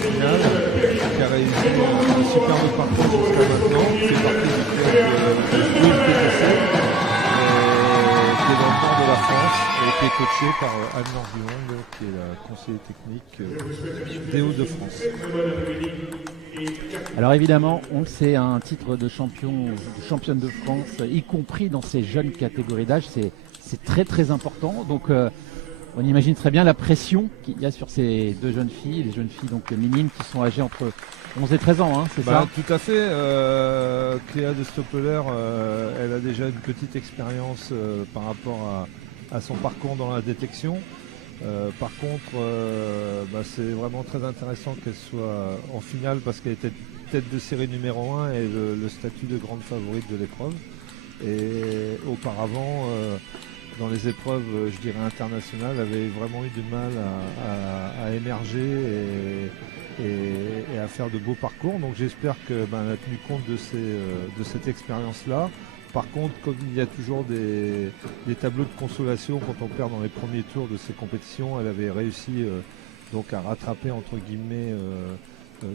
finale, qui a réalisé un superbe parcours jusqu'à maintenant, qui fait partie du club de School TTC, qui est dans le nord de la France et qui est coaché par Anne-Laure Dulong, qui est la conseillère technique des Hauts-de-France. Alors évidemment, on le sait, un titre de championne de France, y compris dans ces jeunes catégories d'âge, c'est très très important. Donc on imagine très bien la pression qu'il y a sur ces deux jeunes filles, les jeunes filles donc minimes qui sont âgées entre 11 et 13 ans, hein, c'est ça? Tout à fait. Cléa de Stoppeler, elle a déjà une petite expérience par rapport à son parcours dans la détection. Par contre, c'est vraiment très intéressant qu'elle soit en finale parce qu'elle était tête de série numéro 1 et le statut de grande favorite de l'épreuve. Et auparavant, dans les épreuves, je dirais internationales, avait vraiment eu du mal à émerger et à faire de beaux parcours. Donc j'espère qu'elle a tenu compte de cette expérience-là. Par contre, comme il y a toujours des tableaux de consolation quand on perd dans les premiers tours de ces compétitions, elle avait réussi donc à rattraper entre guillemets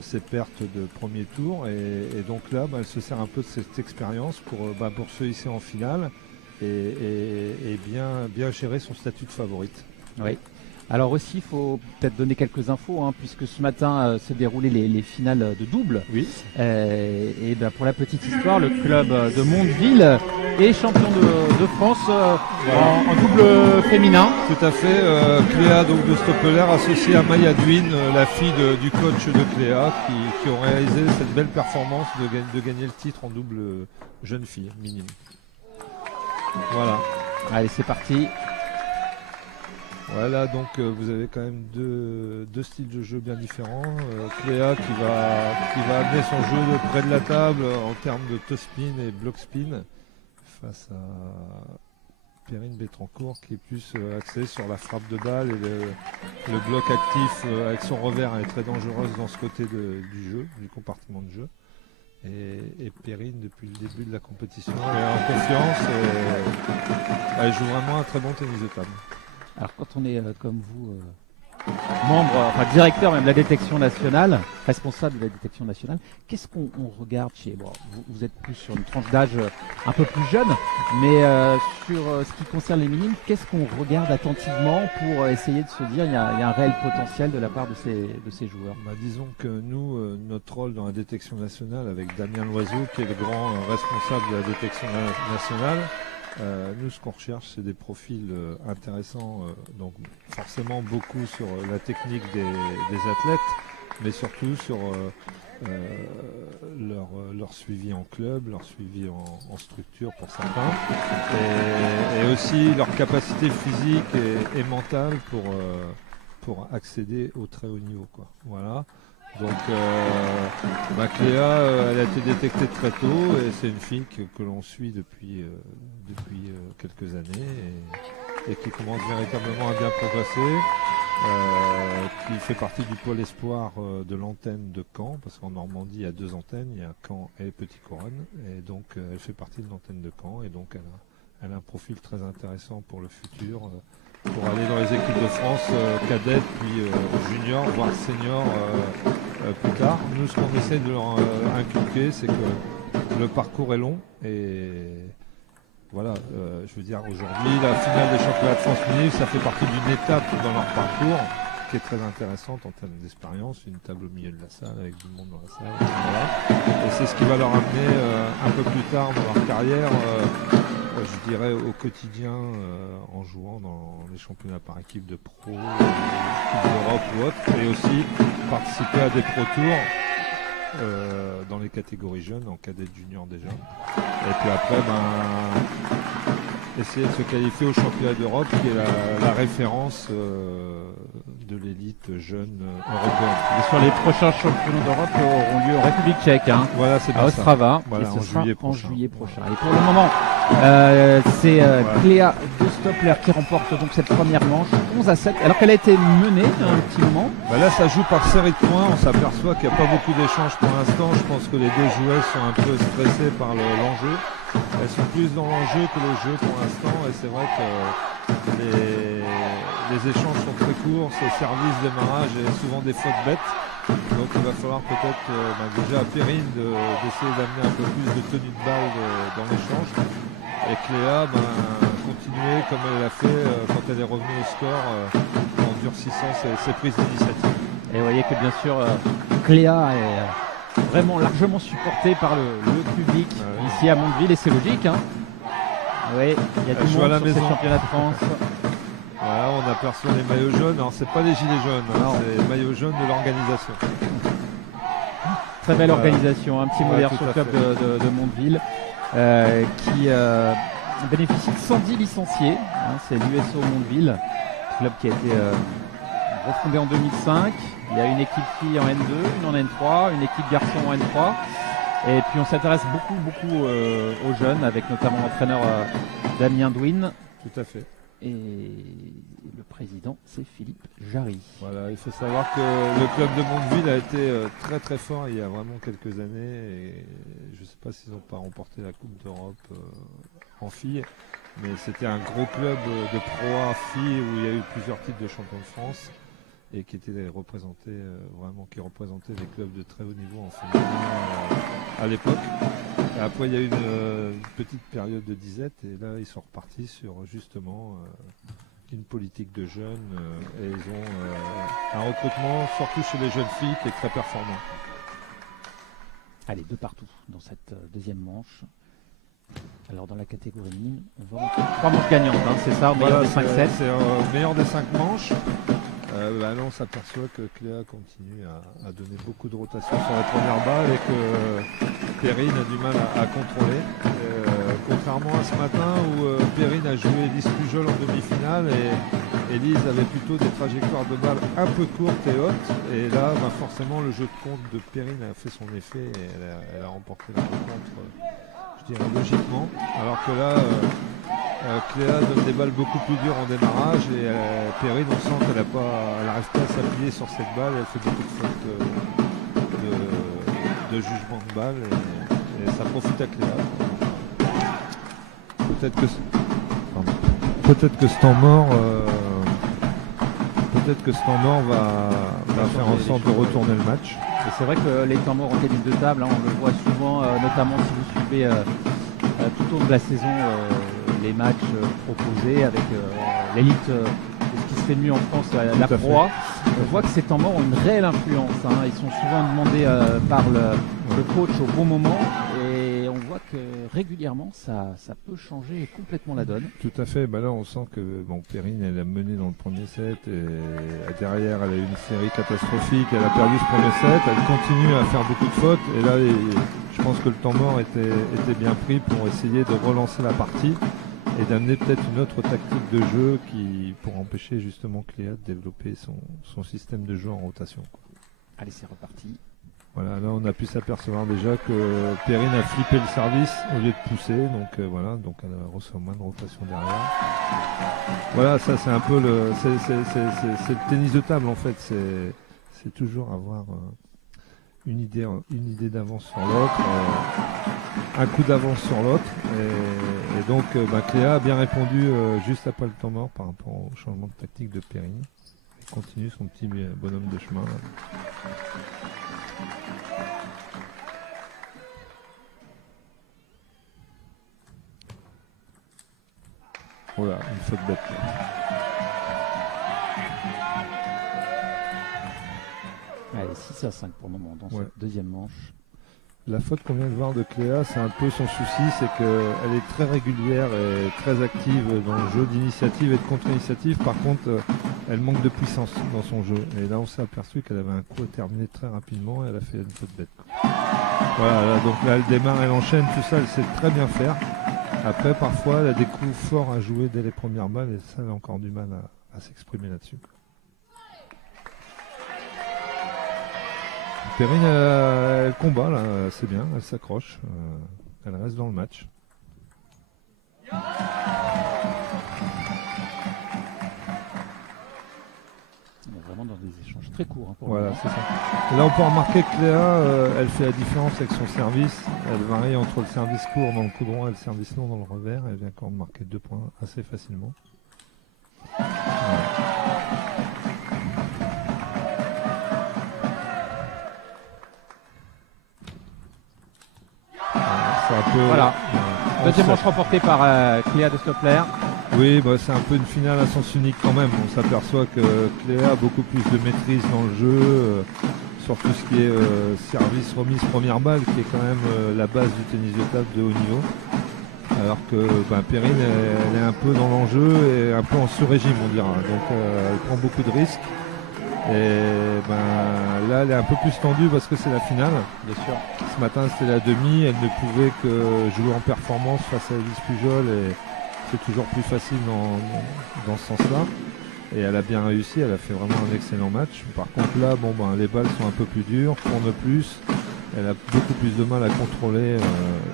ses pertes de premier tour. Et donc là, elle se sert un peu de cette expérience pour se hisser en finale et bien gérer son statut de favorite. Oui. Alors aussi, il faut peut-être donner quelques infos, hein, puisque ce matin se déroulaient les finales de double. Oui. Pour la petite histoire, le club de Mondeville est champion de France en double féminin. Tout à fait. Cléa donc, de Stoppeler associée à Maya Duin, la fille du coach de Cléa, qui ont réalisé cette belle performance de gagner le titre en double jeune fille minime. Voilà. Allez, c'est parti. Voilà, donc vous avez quand même deux styles de jeu bien différents. Cléa qui va amener son jeu de près de la table en termes de toe spin et block spin face à Perrine Bétrancourt qui est plus axée sur la frappe de balle et le bloc actif avec son revers. Elle est très dangereuse dans ce côté du jeu, du compartiment de jeu. Et Perrine, depuis le début de la compétition, elle est en confiance et elle joue vraiment un très bon tennis de table. Alors quand on est comme vous, directeur même de la détection nationale, responsable de la détection nationale, qu'est-ce qu'on regarde vous êtes plus sur une tranche d'âge un peu plus jeune, mais sur ce qui concerne les minimes, qu'est-ce qu'on regarde attentivement pour essayer de se dire il y a un réel potentiel de la part de ces joueurs? Disons que nous, notre rôle dans la détection nationale avec Damien Loiseau, qui est le grand responsable de la détection nationale, nous, ce qu'on recherche, c'est des profils intéressants, donc forcément beaucoup sur la technique des athlètes, mais surtout sur leur suivi en club, leur suivi en structure pour certains, et aussi leur capacité physique et mentale pour accéder au très haut niveau, quoi. Voilà. Donc Cléa, elle a été détectée très tôt et c'est une fille que l'on suit depuis quelques années et qui commence véritablement à bien progresser, qui fait partie du pôle espoir de l'antenne de Caen, parce qu'en Normandie il y a deux antennes, il y a Caen et Petit-Couronne, et donc elle fait partie de l'antenne de Caen et donc elle a un profil très intéressant pour le futur. Pour aller dans les équipes de France cadettes, puis juniors, voire seniors plus tard. Nous, ce qu'on essaie de leur inculquer, c'est que le parcours est long. Et voilà, je veux dire, aujourd'hui, la finale des championnats de France mini, ça fait partie d'une étape dans leur parcours qui est très intéressante en termes d'expérience. Une table au milieu de la salle, avec du monde dans la salle. Voilà. Et c'est ce qui va leur amener un peu plus tard dans leur carrière. Je dirais au quotidien en jouant dans les championnats par équipe de pro, équipe d'Europe ou autre, et aussi participer à des pro tours dans les catégories jeunes, en cadet junior déjà. Et puis après, essayer de se qualifier au championnat d'Europe, qui est la référence de l'élite jeune européenne. Et sur les prochains championnats d'Europe auront lieu en République tchèque, hein, voilà, c'est à Ostrava, voilà, et ce sera en juillet prochain. Et pour le moment, c'est Cléa de Stoppeler qui remporte donc cette première manche 11-7, alors qu'elle a été menée un petit moment. Là, ça joue par série de points. On s'aperçoit qu'il n'y a pas beaucoup d'échanges pour l'instant. Je pense que les deux joueuses sont un peu stressées par l'enjeu. Elles sont plus dans l'enjeu que le jeu pour l'instant. Et c'est vrai que les échanges sont très courts, c'est service, démarrage et souvent des fautes bêtes. Donc il va falloir peut-être déjà à Perrine d'essayer d'amener un peu plus de tenue de balle dans l'échange. Et Cléa continuer comme elle l'a fait quand elle est revenue au score en durcissant ses prises d'initiative. Et vous voyez que bien sûr Cléa est vraiment largement supportée par le public ici à Mondeville et c'est logique. Hein. Oui, il y a du monde sur ces championnats de France. Voilà, on aperçoit les maillots jaunes. Alors c'est pas les gilets jaunes, c'est les maillots jaunes de l'organisation. Très belle organisation, un petit mot d'ailleurs sur le club de Mondeville qui bénéficie de 110 licenciés. Hein, c'est l'USO Mondeville, club qui a été refondé en 2005. Il y a une équipe fille en N2, une en N3, une équipe garçon en N3. Et puis on s'intéresse beaucoup aux jeunes, avec notamment l'entraîneur Damien Douin. Tout à fait. Et le président, c'est Philippe Jarry. Voilà, il faut savoir que le club de Mondeville a été très très fort il y a vraiment quelques années. Et je ne sais pas s'ils n'ont pas remporté la Coupe d'Europe en filles, mais c'était un gros club de Pro A filles où il y a eu plusieurs titres de champion de France et qui était représenté qui représentait des clubs de très haut niveau en féminin à l'époque. Et après il y a eu une petite période de disette et là ils sont repartis sur justement une politique de jeunes et ils ont un recrutement surtout chez les jeunes filles qui est très performant. Allez, de partout dans cette deuxième manche. Alors dans la catégorie minime, on va retrouver 3 manches gagnantes, hein, c'est ça, au meilleur des 5 sets. C'est au meilleur des 5 manches. Là on s'aperçoit que Cléa continue à donner beaucoup de rotation sur la première balle et que Perrine a du mal à contrôler. Contrairement à ce matin où Perrine a joué Elise Pujol en demi-finale et Elise avait plutôt des trajectoires de balle un peu courtes et hautes. Et là forcément le jeu de compte de Perrine a fait son effet et elle a remporté la rencontre, je dirais logiquement. Alors que là Cléa donne des balles beaucoup plus dures en démarrage et Perrine on sent qu'elle n'arrive pas à s'appuyer sur cette balle, elle fait beaucoup de fautes de jugement de balle et ça profite à Cléa. Peut-être que ce temps mort va faire en sorte de retourner le match. Et c'est vrai que les temps morts en tennis de table, hein, on le voit souvent, notamment si vous suivez tout au long de la saison les matchs proposés avec l'élite de ce qui se fait de mieux en France, la Pro A. On voit que ces temps morts ont une réelle influence. Hein. Ils sont souvent demandés par le coach au bon moment et on voit que régulièrement ça peut changer complètement la donne. Tout à fait. Là on sent que Perrine elle a mené dans le premier set et derrière elle a eu une série catastrophique. Elle a perdu ce premier set. Elle continue à faire beaucoup de fautes et là je pense que le temps mort était bien pris pour essayer de relancer la partie et d'amener peut-être une autre tactique de jeu pour empêcher justement Cléa de développer son système de jeu en rotation. Allez, c'est reparti. Voilà, là on a pu s'apercevoir déjà que Perrine a flippé le service au lieu de pousser, donc elle reçoit moins de rotation derrière. Voilà, ça c'est un peu c'est le tennis de table en fait, c'est toujours avoir une idée d'avance sur l'autre, un coup d'avance sur l'autre et donc Cléa a bien répondu juste après le temps mort par rapport au changement de tactique de Perrine. Elle continue son petit bonhomme de chemin. Voilà, une faute bête. Allez, 6-5 pour le moment dans cette deuxième manche. La faute qu'on vient de voir de Cléa, c'est un peu son souci, c'est qu'elle est très régulière et très active dans le jeu d'initiative et de contre-initiative. Par contre, elle manque de puissance dans son jeu. Et là, on s'est aperçu qu'elle avait un coup à terminer très rapidement et elle a fait une faute bête. Voilà, donc là, elle démarre, elle enchaîne, tout ça, elle sait très bien faire. Après, parfois, elle a des coups forts à jouer dès les premières balles et ça, elle a encore du mal à s'exprimer là-dessus. Perrine, elle combat là, c'est bien, elle s'accroche, elle reste dans le match. On est vraiment dans des échanges très courts. Voilà, c'est ça. Et là, on peut remarquer que Cléa, elle fait la différence avec son service. Elle varie entre le service court dans le coup droit et le service long dans le revers. Elle vient encore de marquer 2 points assez facilement. c'est un peu. Voilà. On Deuxième sait. manche remportée par Cléa de Stoppler. Oui, bah, c'est un peu une finale à sens unique quand même. On s'aperçoit que Cléa a beaucoup plus de maîtrise dans le jeu, sur tout ce qui est service, remise, première balle, qui est quand même la base du tennis de table de haut niveau. Alors que Perrine, elle est un peu dans l'enjeu et un peu en sur-régime, on dira. Donc elle prend beaucoup de risques. Et là, elle est un peu plus tendue parce que c'est la finale. Bien sûr. Ce matin, c'était la demi. Elle ne pouvait que jouer en performance face à Elise Pujol. Et c'est toujours plus facile dans ce sens-là. Et elle a bien réussi. Elle a fait vraiment un excellent match. Par contre, là, les balles sont un peu plus dures, tournent plus. Elle a beaucoup plus de mal à contrôler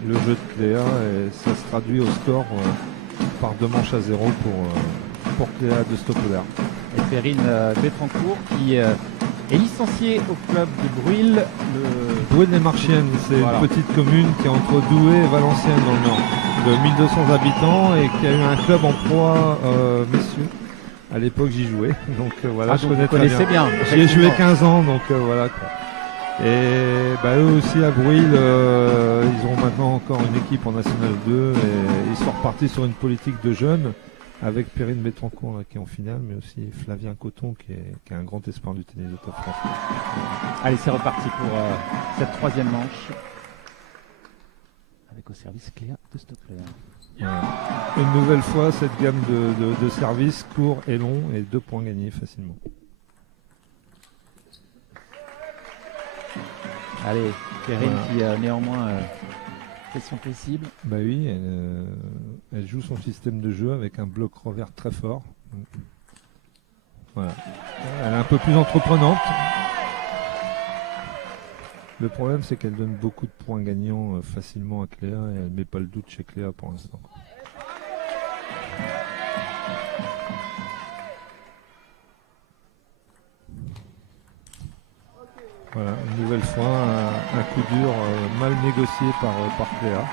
le jeu de Cléa. Et ça se traduit au score par 2 manches à 0 pour Cléa de Stoppler. Et Perrine Bétrancourt qui est licenciée au club de Brûle. Brûle-les-Marchiennes, c'est Voilà. une petite commune qui est entre Douai et Valenciennes dans le nord, de 1200 habitants et qui a eu un club en proie messieurs. À l'époque, j'y jouais, donc voilà, je donc connais vous très connaissez bien. J'y ai joué effectivement. 15 ans, donc voilà. Quoi. Et eux aussi à Brûle, ils ont maintenant encore une équipe en National 2 et ils sont repartis sur une politique de jeunes avec Perrine Bétrancourt là, qui est en finale, mais aussi Flavien Coton qui est un grand espoir du tennis de table français. Allez, c'est reparti pour cette troisième manche. Avec au service Cléa de Stoppler. Voilà. Une nouvelle fois, cette gamme de services court et long et 2 points gagnés facilement. Allez, Perrine Voilà. qui néanmoins fait son possible. Bah oui, elle joue son système de jeu avec un bloc revers très fort. Voilà. Elle est un peu plus entreprenante. Le problème, c'est qu'elle donne beaucoup de points gagnants facilement à Cléa et elle ne met pas le doute chez Cléa pour l'instant. Voilà, une nouvelle fois, un coup dur mal négocié par Cléa.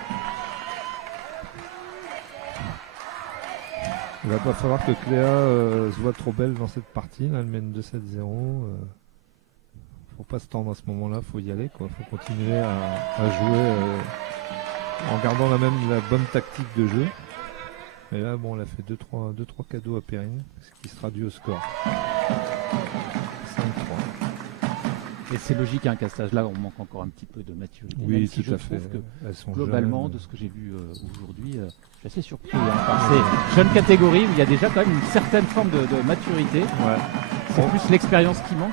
Il va pas falloir que Cléa se voit trop belle dans cette partie. Là, elle mène 2-7-0. Faut pas se tendre à ce moment-là, faut y aller. Faut continuer à jouer en gardant la bonne tactique de jeu. Et là, elle a fait 2-3 cadeaux à Perrine, ce qui se traduit au score. 5-3. Et c'est logique qu'à un stage là, on manque encore un petit peu de maturité. Oui, même si tout je à fait. trouve que Elles sont globalement, jeunes. de ce que j'ai vu aujourd'hui, je suis assez surpris par ces jeunes catégories où il y a déjà quand même une certaine forme de maturité. Ouais. C'est plus l'expérience qui manque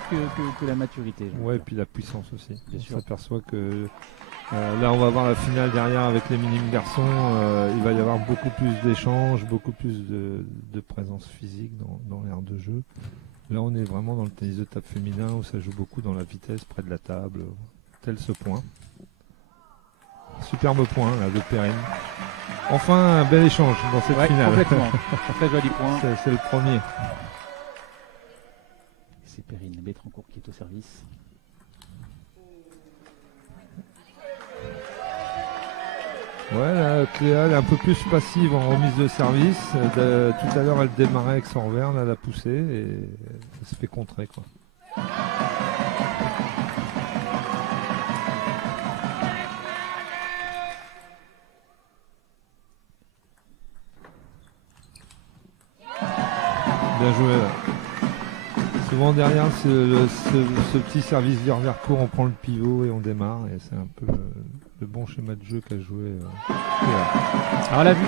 que la maturité. Ouais, et puis la puissance aussi. Bien On sûr. s'aperçoit que là, on va voir la finale derrière avec les minimes garçons. Il va y avoir beaucoup plus d'échanges, beaucoup plus de présence physique dans l'aire de jeu. Là, on est vraiment dans le tennis de table féminin où ça joue beaucoup dans la vitesse, près de la table, tel ce point. Superbe point là, de Perrine. Enfin, un bel échange dans cette Ouais, finale. complètement. Très joli point. C'est le premier. C'est Perrine Bétrancourt qui est au service. Ouais, là, Cléa elle est un peu plus passive en remise de service. Tout à l'heure, elle démarrait avec son revers, là, elle a poussé et elle se fait contrer, quoi. Bien joué, là. Souvent derrière ce petit service du revers court, on prend le pivot et on démarre. Et c'est un peu le bon schéma de jeu qu'a joué Cléa. Alors on l'a vu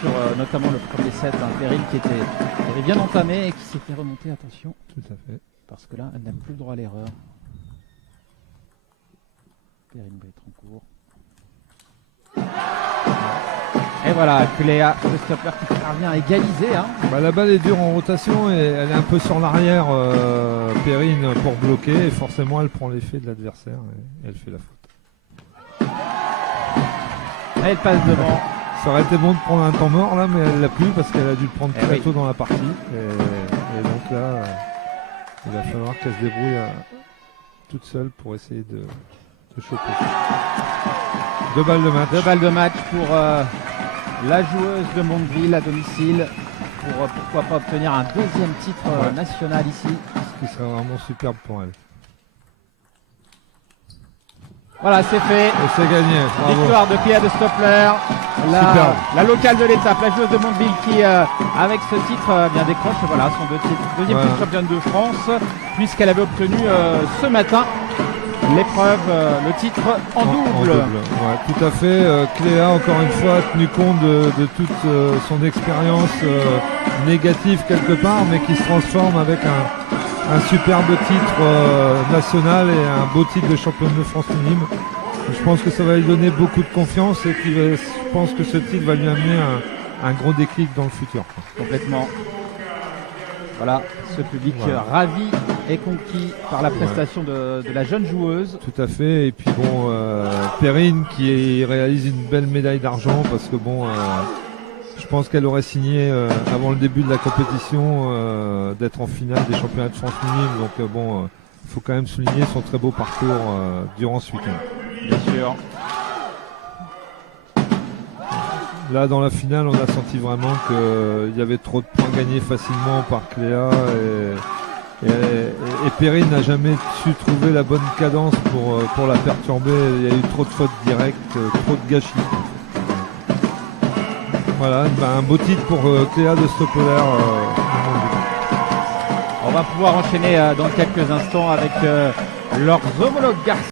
sur notamment le premier set, Perrine qui avait bien entamé et qui s'est fait remonter, attention, Tout à fait. parce que là, elle n'a plus le droit à l'erreur. Perrine Bétrancourt. Et voilà, Cléa, le stopper qui parvient à égaliser. Hein. Bah, la balle est dure en rotation et elle est un peu sur l'arrière, Perrine, pour bloquer. Et forcément, elle prend l'effet de l'adversaire et elle fait la faute. Et elle passe devant. Ça aurait été bon de prendre un temps mort là, mais elle l'a plus parce qu'elle a dû le prendre très oui. tôt dans la partie. Et donc là, il va falloir qu'elle se débrouille toute seule pour essayer de choper. 2 balles de match. 2 balles de match pour la joueuse de Mondeville à domicile. Pour pourquoi pas obtenir un deuxième titre national ici. Ce qui serait vraiment superbe pour elle. Voilà, c'est fait. Et c'est gagné. Bravo. Victoire de Cléa de Stoppler, Superbe. la locale de l'étape, la joueuse de Mondeville qui, avec ce titre, bien décroche voilà, son deuxième Voilà. titre championne de France, puisqu'elle avait obtenu ce matin l'épreuve, le titre en double. Ouais, tout à fait. Cléa, encore une fois, a tenu compte de toute son expérience négative quelque part, mais qui se transforme avec un superbe titre national et un beau titre de championne de France minime. Je pense que ça va lui donner beaucoup de confiance et je pense que ce titre va lui amener un gros déclic dans le futur. Complètement. Voilà, ce public ravi et conquis par la prestation de la jeune joueuse. Tout à fait. Et puis bon, Perrine qui réalise une belle médaille d'argent parce que bon, je pense qu'elle aurait signé avant le début de la compétition d'être en finale des championnats de France minime. Donc bon, il faut quand même souligner son très beau parcours durant ce week-end. Bien sûr. Là, dans la finale, on a senti vraiment qu'il y avait trop de points gagnés facilement par Cléa et Perrine n'a jamais su trouver la bonne cadence pour la perturber. Il y a eu trop de fautes directes, trop de gâchis. Voilà, un beau titre pour Cléa de Stoppler. On va pouvoir enchaîner dans quelques instants avec leurs homologues garçons.